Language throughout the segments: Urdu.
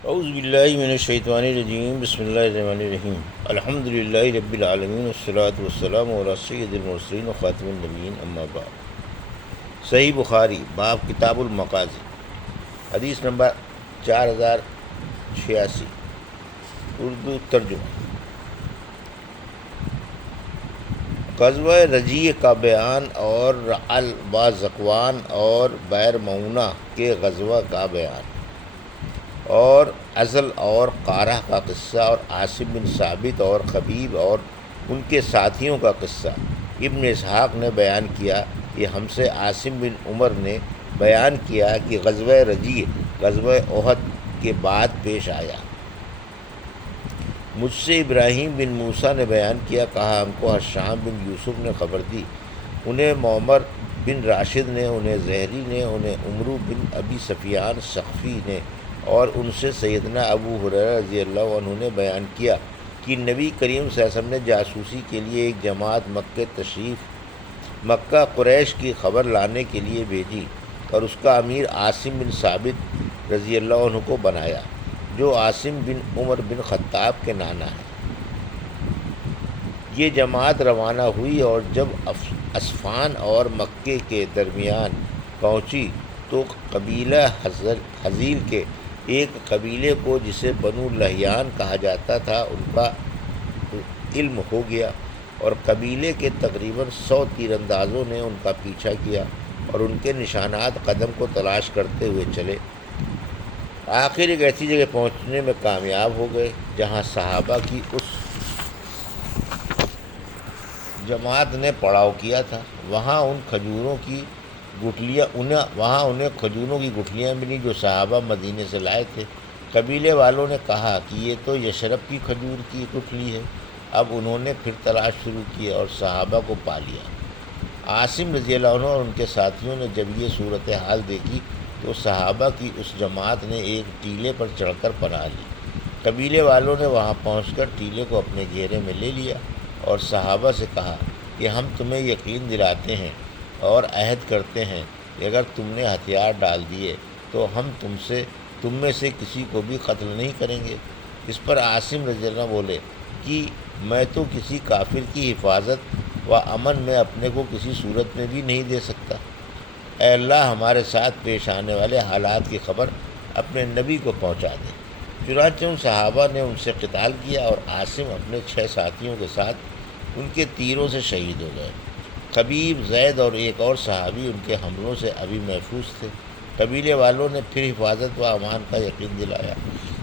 اعوذ باللہ من الشیطان الرجیم، بسم اللہ الرحمن الرحیم، الحمد للہ رب العالمین، والصلاة والسلام علی سید المرسلین و خاتم النبیین، اما بعد۔ صحیح بخاری، باب کتاب المغازی، حدیث نمبر 4086، اردو ترجمہ۔ غزوہ رجیع کا بیان اور رعل و ذکوان اور بیر معونہ کے غزوہ کا بیان، اور ازل اور قارہ کا قصہ، اور عاصم بن ثابت اور خبیب اور ان کے ساتھیوں کا قصہ۔ ابن اسحاق نے بیان کیا کہ ہم سے عاصم بن عمر نے بیان کیا کہ غزوہ رجیع غزوہ احد کے بعد پیش آیا۔ مجھ سے ابراہیم بن موسیٰ نے بیان کیا، کہا ہم کو حشام بن یوسف نے خبر دی، انہیں معمر بن راشد نے، انہیں زہری نے، انہیں عمرو بن ابی سفیان ثقفی نے، اور ان سے سیدنا ابو ہریرہ رضی اللہ عنہ نے بیان کیا کہ نبی کریم صلی اللہ علیہ وسلم نے جاسوسی کے لیے ایک جماعت مکہ قریش کی خبر لانے کے لیے بھیجی، اور اس کا امیر عاصم بن ثابت رضی اللہ عنہ کو بنایا، جو عاصم بن عمر بن خطاب کے نانا ہیں۔ یہ جماعت روانہ ہوئی، اور جب اسفان اور مکے کے درمیان پہنچی تو قبیلہ حزیل کے ایک قبیلے کو، جسے بنو لحیان کہا جاتا تھا، ان کا علم ہو گیا، اور قبیلے کے تقریباً 100 تیر اندازوں نے ان کا پیچھا کیا اور ان کے نشانات قدم کو تلاش کرتے ہوئے چلے۔ آخر ایک ایسی جگہ پہنچنے میں کامیاب ہو گئے جہاں صحابہ کی اس جماعت نے پڑاؤ کیا تھا۔ وہاں انہیں کھجوروں کی گٹھلیاں ملی جو صحابہ مدینے سے لائے تھے۔ قبیلے والوں نے کہا کہ یہ تو یشرب کی کھجور کی گٹھلی ہے۔ اب انہوں نے پھر تلاش شروع کی اور صحابہ کو پا لیا۔ عاصم رضی اللہ عنہ اور ان کے ساتھیوں نے جب یہ صورتحال دیکھی تو صحابہ کی اس جماعت نے ایک ٹیلے پر چڑھ کر پناہ لی۔ قبیلے والوں نے وہاں پہنچ کر ٹیلے کو اپنے گھیرے میں لے لیا اور صحابہ سے کہا کہ ہم تمہیں یقین دلاتے ہیں اور عہد کرتے ہیں کہ اگر تم نے ہتھیار ڈال دیے تو ہم تم میں سے کسی کو بھی قتل نہیں کریں گے۔ اس پر عاصم رضی اللہ عنہ بولے کہ میں تو کسی کافر کی حفاظت و امن میں اپنے کو کسی صورت میں بھی نہیں دے سکتا۔ اے اللہ ہمارے ساتھ پیش آنے والے حالات کی خبر اپنے نبی کو پہنچا دے۔ چنانچہ ان صحابہ نے ان سے قتال کیا اور عاصم اپنے 6 ساتھیوں کے ساتھ ان کے تیروں سے شہید ہو گئے۔ خبیب، زید اور ایک اور صحابی ان کے حملوں سے ابھی محفوظ تھے۔ قبیلے والوں نے پھر حفاظت و امان کا یقین دلایا۔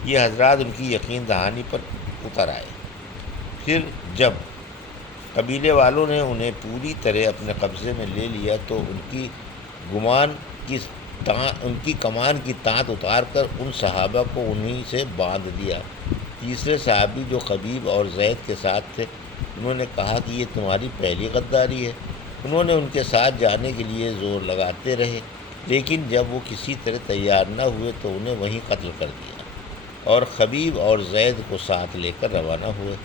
یہ حضرات ان کی یقین دہانی پر اتر آئے۔ پھر جب قبیلے والوں نے انہیں پوری طرح اپنے قبضے میں لے لیا تو ان کی کمان کی تانت اتار کر ان صحابہ کو انہی سے باندھ دیا۔ تیسرے صحابی جو خبیب اور زید کے ساتھ تھے، انہوں نے کہا کہ یہ تمہاری پہلی غداری ہے۔ انہوں نے ان کے ساتھ جانے کے لیے زور لگاتے رہے، لیکن جب وہ کسی طرح تیار نہ ہوئے تو انہیں وہیں قتل کر دیا، اور خبیب اور زید کو ساتھ لے کر روانہ ہوئے۔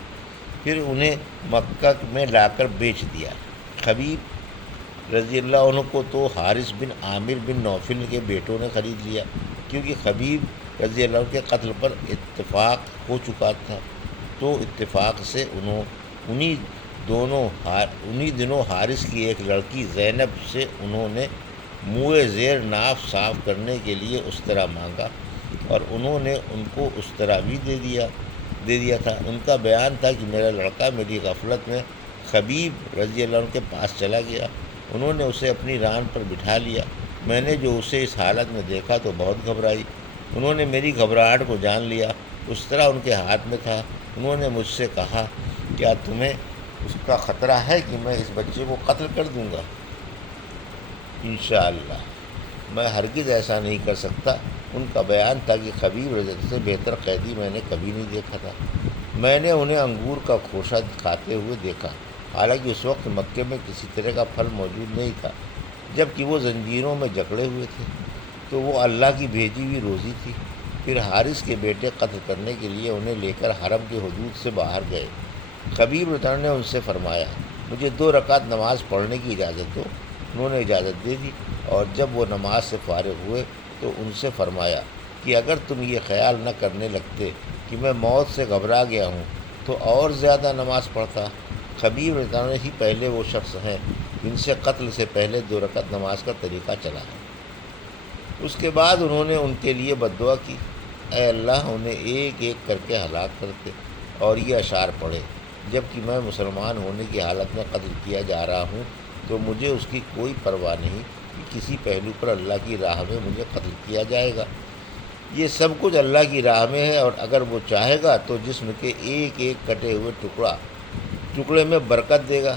پھر انہیں مکہ میں لا کر بیچ دیا۔ خبیب رضی اللہ عنہ کو تو حارث بن عامر بن نوفل کے بیٹوں نے خرید لیا، کیونکہ خبیب رضی اللہ عنہ کے قتل پر اتفاق ہو چکا تھا۔ تو اتفاق سے انہی دنوں حارث کی ایک لڑکی زینب سے انہوں نے منہ زیر ناف صاف کرنے کے لیے استرا مانگا، اور انہوں نے ان کو استرا بھی دے دیا تھا۔ ان کا بیان تھا کہ میرا لڑکا میری غفلت میں خبیب رضی اللہ عنہ کے پاس چلا گیا، انہوں نے اسے اپنی ران پر بٹھا لیا۔ میں نے جو اسے اس حالت میں دیکھا تو بہت گھبرائی۔ انہوں نے میری گھبراہٹ کو جان لیا۔ استرا ان کے ہاتھ میں تھا۔ انہوں نے مجھ سے کہا، کیا تمہیں اس کا خطرہ ہے کہ میں اس بچے کو قتل کر دوں گا؟ انشاءاللہ میں ہرگز ایسا نہیں کر سکتا۔ ان کا بیان تھا کہ خبیب رضی اللہ سے بہتر قیدی میں نے کبھی نہیں دیکھا تھا۔ میں نے انہیں انگور کا خوشہ کھاتے ہوئے دیکھا، حالانکہ اس وقت مکے میں کسی طرح کا پھل موجود نہیں تھا، جب کہ وہ زنجیروں میں جکڑے ہوئے تھے، تو وہ اللہ کی بھیجی ہوئی روزی تھی۔ پھر حارث کے بیٹے قتل کرنے کے لیے انہیں لے کر حرم کے حدود سے باہر گئے۔ خبیب رضی اللہ عنہ نے ان سے فرمایا، مجھے 2 رکعت نماز پڑھنے کی اجازت دو۔ انہوں نے اجازت دے دی، اور جب وہ نماز سے فارغ ہوئے تو ان سے فرمایا، کہ اگر تم یہ خیال نہ کرنے لگتے کہ میں موت سے گھبرا گیا ہوں تو اور زیادہ نماز پڑھتا۔ خبیب رضی اللہ عنہ ہی پہلے وہ شخص ہیں جن سے قتل سے پہلے 2 رکعت نماز کا طریقہ چلا ہے۔ اس کے بعد انہوں نے ان کے لیے بد دعا کی، اے اللہ انہیں ایک ایک کر کے ہلاک کرتے، اور یہ اشعار پڑھے، جب کہ میں مسلمان ہونے کی حالت میں قتل کیا جا رہا ہوں تو مجھے اس کی کوئی پرواہ نہیں کہ کسی پہلو پر اللہ کی راہ میں مجھے قتل کیا جائے گا۔ یہ سب کچھ اللہ کی راہ میں ہے، اور اگر وہ چاہے گا تو جسم کے ایک ایک کٹے ہوئے ٹکڑے میں برکت دے گا۔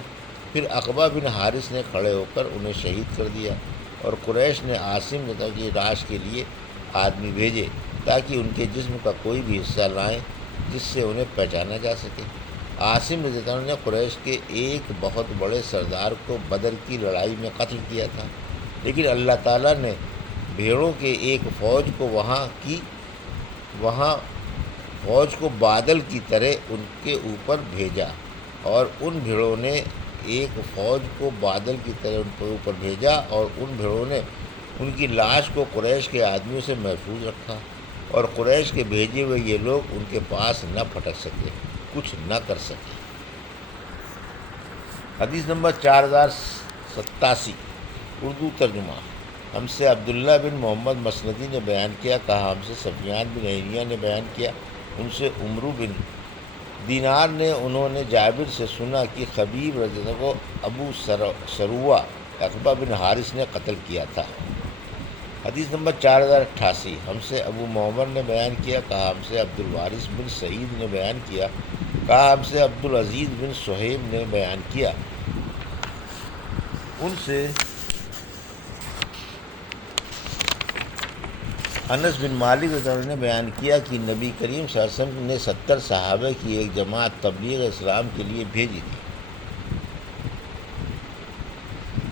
پھر عقبہ بن حارث نے کھڑے ہو کر انہیں شہید کر دیا، اور قریش نے عاصم کی لاش کے لیے آدمی بھیجے تاکہ ان کے جسم کا کوئی بھی حصہ لائیں جس سے انہیں پہچانا جا سکے۔ عاصم رضی اللہ عنہ نے قریش کے ایک بہت بڑے سردار کو بدر کی لڑائی میں قتل کیا تھا، لیکن اللہ تعالیٰ نے بھیڑوں کے ایک فوج کو وہاں فوج کو بادل کی طرح ان کے اوپر بھیجا، اور ان بھیڑوں نے ایک فوج کو بادل کی طرح ان کے اوپر بھیجا، اور ان بھیڑوں نے ان کی لاش کو قریش کے آدمیوں سے محفوظ رکھا، اور قریش کے بھیجے ہوئے یہ لوگ ان کے پاس نہ پھٹک سکے، کچھ نہ کر سکے۔ حدیث نمبر 4087، اردو ترجمہ۔ ہم سے عبداللہ بن محمد مسندی نے بیان کیا، کہا ہم سے سفیان بن عیینہ نے بیان کیا، ان سے عمرو بن دینار نے، انہوں نے جابر سے سنا کہ خبیب رضی اللہ عنہ کو ابو سروہ عقبہ بن حارث نے قتل کیا تھا۔ حدیث نمبر 4088، ہم سے ابو محمد نے بیان کیا، کہا ہم سے عبد الوارث بن سعید نے بیان کیا، کہا ہم سے عبدالعزیز بن صہیب نے بیان کیا، ان سے انس بن مالک رضی اللہ عنہ نے بیان کیا کہ نبی کریم صلی اللہ علیہ وسلم نے 70 صحابہ کی ایک جماعت تبلیغ اسلام کے لیے بھیجی تھی۔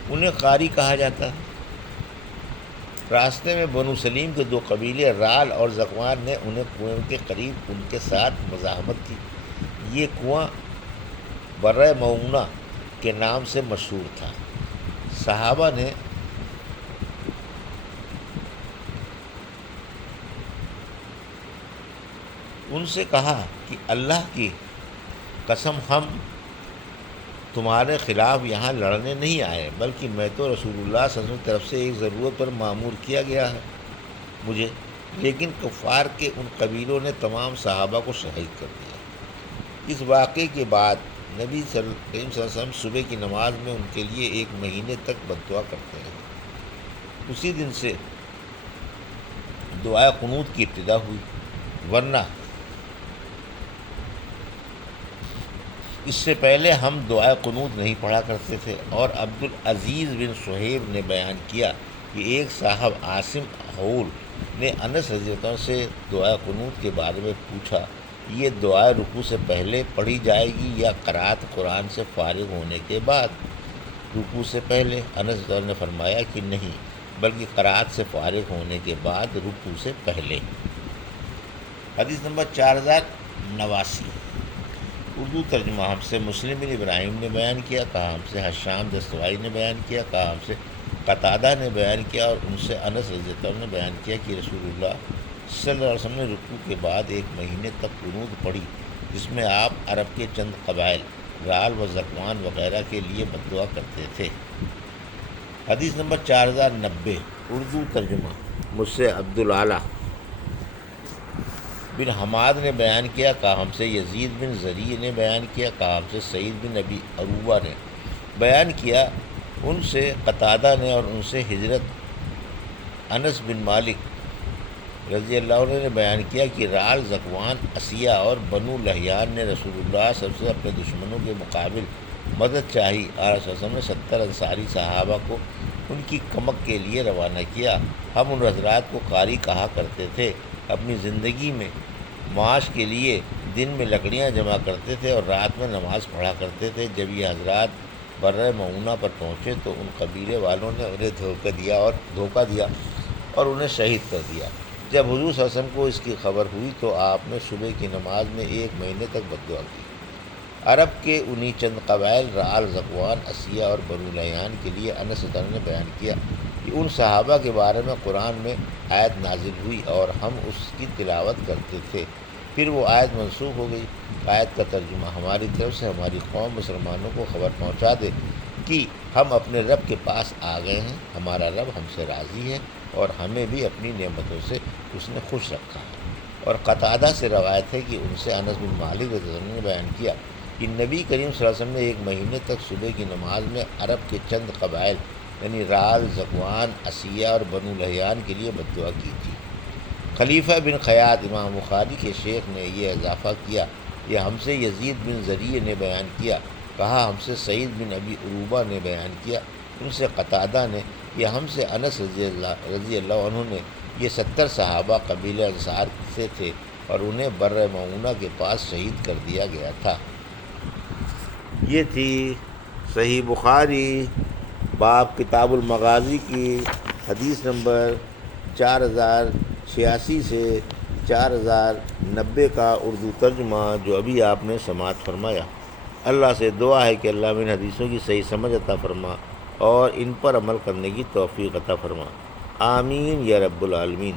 انہیں قاری کہا جاتا ہے۔ راستے میں بنو سلیم کے 2 قبیلے رال اور ذکوان نے انہیں کنویں کے قریب ان کے ساتھ مزاحمت کی۔ یہ کنواں برۂ معونہ کے نام سے مشہور تھا۔ صحابہ نے ان سے کہا کہ اللہ کی قسم ہم تمہارے خلاف یہاں لڑنے نہیں آئے، بلکہ میں تو رسول اللہ صلی اللہ علیہ وسلم کی طرف سے ایک ضرورت پر مأمور کیا گیا ہے مجھے، لیکن کفار کے ان قبیلوں نے تمام صحابہ کو شہید کر دیا۔ اس واقعے کے بعد نبی صلی اللہ علیہ وسلم صبح کی نماز میں ان کے لیے 1 مہینے تک بد دعا کرتے رہے۔ اسی دن سے دعائے قنوت کی ابتدا ہوئی، ورنہ اس سے پہلے ہم دعائے قنوت نہیں پڑھا کرتے تھے۔ اور عبدالعزیز بن صہیب نے بیان کیا کہ ایک صاحب عاصم حول نے انس رضی اللہ عنہ سے دعائے قنوت کے بارے میں پوچھا، یہ دعائے رکوع سے پہلے پڑھی جائے گی یا قرأت قرآن سے فارغ ہونے کے بعد؟ رکوع سے پہلے؟ انس رضی اللہ عنہ نے فرمایا کہ نہیں، بلکہ قرأت سے فارغ ہونے کے بعد رکوع سے پہلے۔ حدیث نمبر 4089، اردو ترجمہ۔ ہم سے مسلم بن ابراہیم نے بیان کیا، کہا ہم سے حشام دستوائی نے بیان کیا، کہا ہم سے قتادہ نے بیان کیا، اور ان سے انس رضی اللہ عنہ نے بیان کیا کہ رسول اللہ صلی اللہ علیہ وسلم نے رکوع کے بعد 1 مہینے تک قنوت پڑھی، جس میں آپ عرب کے چند قبائل رال و ذکوان وغیرہ کے لیے بد دعا کرتے تھے۔ حدیث نمبر 4090، اردو ترجمہ۔ مجھ سے عبدالعالی بن حماد نے بیان کیا، کہا ہم سے یزید بن زریع نے بیان کیا، کہا ہم سے سعید بن ابی عروبہ نے بیان کیا، ان سے قتادہ نے، اور ان سے ہجرت انس بن مالک رضی اللہ عنہ نے بیان کیا کہ رال، ذکوان، اسیہ اور بنو لحیان نے رسول اللہ صلی اللہ علیہ وسلم اپنے دشمنوں کے مقابل مدد چاہی۔ آپ صلی اللہ علیہ وسلم نے 70 انصاری صحابہ کو ان کی کمک کے لیے روانہ کیا۔ ہم ان حضرات کو قاری کہا کرتے تھے۔ اپنی زندگی میں معاش کے لیے دن میں لکڑیاں جمع کرتے تھے اور رات میں نماز پڑھا کرتے تھے۔ جب یہ حضرات برۂ معونہ پر پہنچے تو ان قبیلے والوں نے انہیں دھوکہ دیا اور انہیں شہید کر دیا۔ جب حضور صلی اللہ علیہ وسلم کو اس کی خبر ہوئی تو آپ نے صبح کی نماز میں 1 مہینے تک بد دعا کی۔ عرب کے انہی چند قبائل رعال، ذکوان، اسیہ اور بنو لیان کے لیے انس رضی اللہ عنہ نے بیان کیا کہ ان صحابہ کے بارے میں قرآن میں آیت نازل ہوئی اور ہم اس کی تلاوت کرتے تھے، پھر وہ آیت منسوخ ہو گئی۔ آیت کا ترجمہ: ہماری طرف سے ہماری قوم مسلمانوں کو خبر پہنچا دے کہ ہم اپنے رب کے پاس آ گئے ہیں، ہمارا رب ہم سے راضی ہے اور ہمیں بھی اپنی نعمتوں سے اس نے خوش رکھا ہے۔ اور قتادہ سے روایت ہے کہ ان سے انس بن مالک رضی اللہ عنہ نے بیان کیا کہ نبی کریم صلی اللہ علیہ وسلم نے ایک مہینے تک صبح کی نماز میں عرب کے چند قبائل یعنی رعال، ذکوان، اسیہ اور بنو لیان کے لیے بد دعا کی تھی۔ خلیفہ بن خیاط امام بخاری کے شیخ نے یہ اضافہ کیا، یہ ہم سے یزید بن زریع نے بیان کیا، کہا ہم سے سعید بن ابی عروبہ نے بیان کیا، ان سے قتادہ نے، یہ ہم سے انس رضی اللہ عنہ نے، یہ 70 صحابہ قبیلہ انصار سے تھے اور انہیں بر معونہ کے پاس شہید کر دیا گیا تھا۔ یہ تھی صحیح بخاری باب کتاب المغازی کی حدیث نمبر 4086 سے 4090 کا اردو ترجمہ جو ابھی آپ نے سماعت فرمایا۔ اللہ سے دعا ہے کہ اللہ ان حدیثوں کی صحیح سمجھ عطا فرما اور ان پر عمل کرنے کی توفیق عطا فرما، آمین یا رب العالمین۔